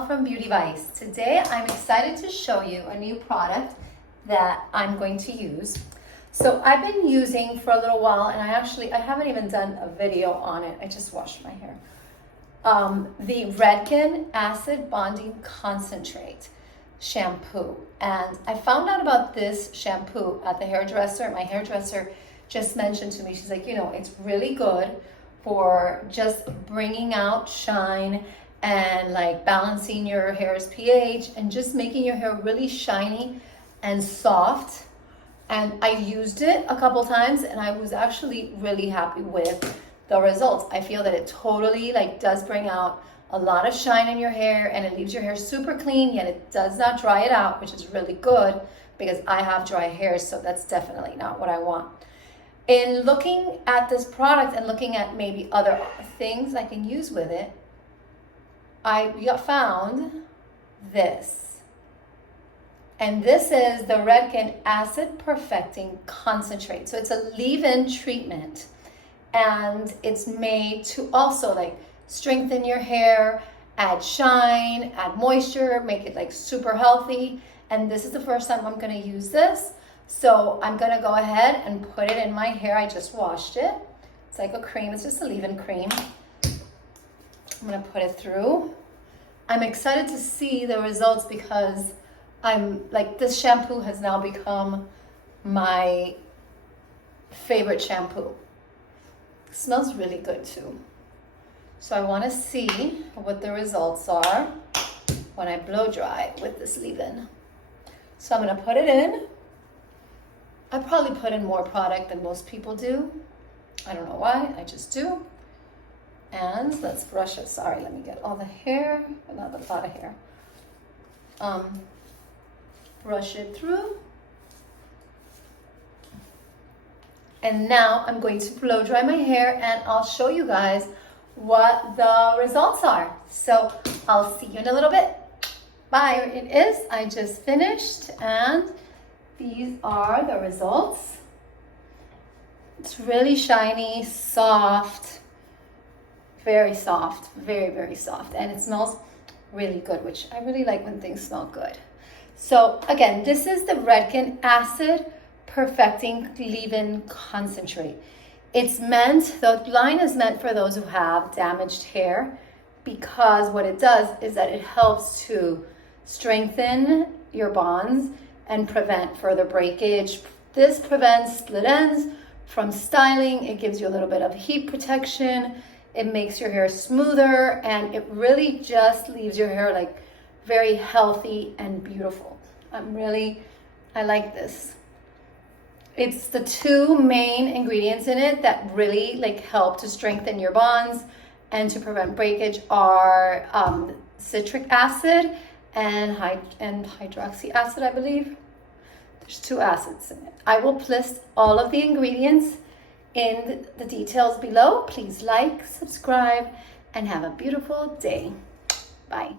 Noelle from BeautyVice. Today I'm excited to show you a new product that I'm going to use. So I've been using for a little while, and I haven't even done a video on it. I just washed my hair. The Redken Acid Bonding Concentrate shampoo. And I found out about this shampoo at the hairdresser. My hairdresser just mentioned to me, she's like, it's really good for just bringing out shine and like balancing your hair's pH and just making your hair really shiny and soft. And I used it a couple times and I was actually really happy with the results. I feel that it totally does bring out a lot of shine in your hair, and it leaves your hair super clean, yet it does not dry it out, which is really good because I have dry hair, so that's definitely not what I want. In looking at this product and looking at maybe other things I can use with it, I found this. And this is the Redken Acid Perfecting Concentrate. So it's a leave-in treatment, and it's made to also strengthen your hair, add shine, add moisture, make it super healthy. And this is the first time I'm gonna use this. So I'm gonna go ahead and put it in my hair. I just washed it. It's like a cream, it's just a leave-in cream. I'm gonna put it through. I'm excited to see the results because this shampoo has now become my favorite shampoo. It smells really good too. So I wanna see what the results are when I blow dry with this leave-in. So I'm gonna put it in. I probably put in more product than most people do. I don't know why, I just do. And let's brush it. Sorry, let me get all the hair, but not a lot of hair. Brush it through. And now I'm going to blow dry my hair and I'll show you guys what the results are. So I'll see you in a little bit. Bye. It is, I just finished, and these are the results. It's really shiny, soft, very soft, very, very soft. And it smells really good, which I really like when things smell good. So again, this is the Redken Acid Perfecting Leave-In Concentrate. The line is meant for those who have damaged hair, because what it does is that it helps to strengthen your bonds and prevent further breakage. This prevents split ends from styling. It gives you a little bit of heat protection. It makes your hair smoother, and it really just leaves your hair very healthy and beautiful. I like this. It's the two main ingredients in it that really help to strengthen your bonds and to prevent breakage are citric acid and hydroxy acid, I believe. There's two acids in it. I will list all of the ingredients in the details below. Please like, subscribe, and have a beautiful day. Bye.